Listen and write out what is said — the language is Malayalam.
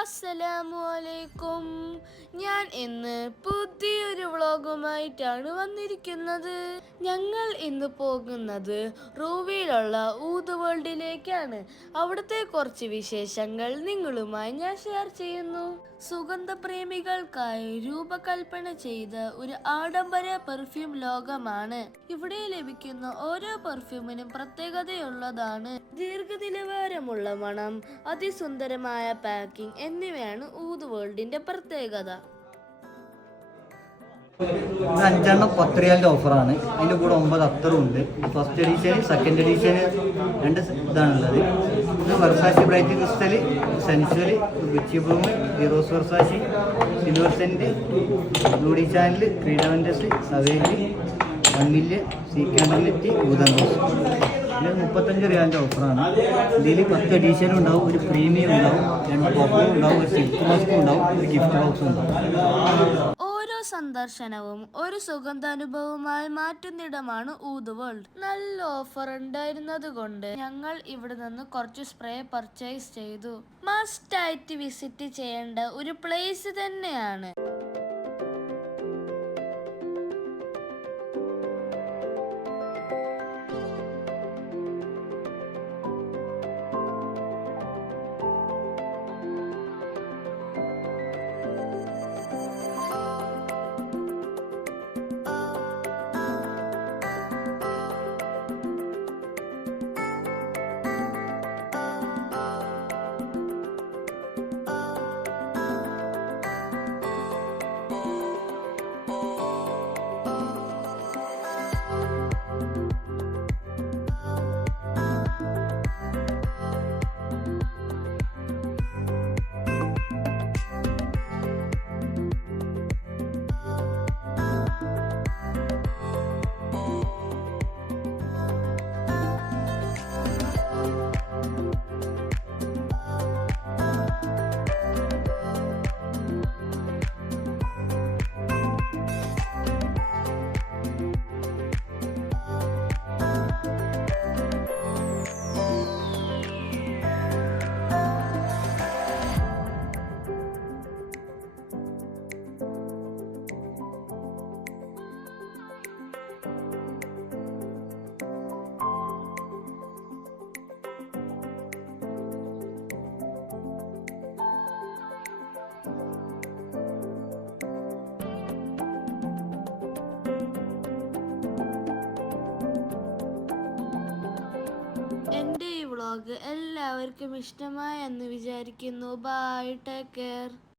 അസ്സലാമു അലൈക്കും. ഞാൻ ഇന്ന് പുതിയൊരു വ്ളോഗുമായിട്ടാണ് വന്നിരിക്കുന്നത്. ഞങ്ങൾ ഇന്ന് പോകുന്നത് റൂവിയിലുള്ള ഊത് വേൾഡിലേക്കാണ്. അവിടുത്തെ കുറച്ച് വിശേഷങ്ങൾ നിങ്ങളുമായി ഞാൻ ഷെയർ ചെയ്യുന്നു. സുഗന്ധപ്രേമികൾക്കായി രൂപകൽപ്പന ചെയ്ത ഒരു ആഡംബര പെർഫ്യൂം ലോകമാണ്. ഇവിടെ ലഭിക്കുന്ന ഓരോ പെർഫ്യൂമിനും പ്രത്യേകതയുള്ളതാണ്. ദീർഘനിലവാരമുള്ള മണം, അതിസുന്ദരമായ പാക്കിംഗ് എന്നിവയാണ് ഊത് വേൾഡിന്റെ പ്രത്യേകത. 5 10 ഓഫറാണ്. അതിൻ്റെ കൂടെ 9 അത്തറും ഉണ്ട്. ഫസ്റ്റ് എഡീഷന് സെക്കൻഡ് എഡീഷന് 2 ഇതാണുള്ളത്. ഇത് Versace bright crystal, sensual, Gucci bloom, Eros Versace, silver scent, bleu de Chanel, Creed Aventus, savage, വണ്ണില്, സീക്കാൻഡലിറ്റി, ഊതൻ റോസ്. ഇത് 35 റിയാലിൻ്റെ ഓഫറാണ്. ഇതിൽ 10 എഡീഷനും ഉണ്ടാവും, ഒരു പ്രീമിയം ഉണ്ടാവും, 2 കോപ്പറും ഉണ്ടാവും, ഒരു സിൽക്ക് മാസ്കും ഉണ്ടാവും, ഒരു ഗിഫ്റ്റ് ബോക്സും ഉണ്ടാവും. സന്ദർശനവും ഒരു സുഗന്ധാനുഭവമായി മാറ്റുന്നിടമാണ് ഊത് വേൾഡ്. നല്ല ഓഫർ ഉണ്ടായിരുന്നത് കൊണ്ട് ഞങ്ങൾ ഇവിടെ നിന്ന് കുറച്ച് സ്പ്രേ പർച്ചേസ് ചെയ്തു. മസ്റ്റ് ആയിട്ട് വിസിറ്റ് ചെയ്യേണ്ട ഒരു പ്ലേസ് തന്നെയാണ്. എൻ്റെ ഈ വ്ളോഗ് എല്ലാവർക്കും ഇഷ്ടമായി എന്ന് വിചാരിക്കുന്നു. Bye, take care.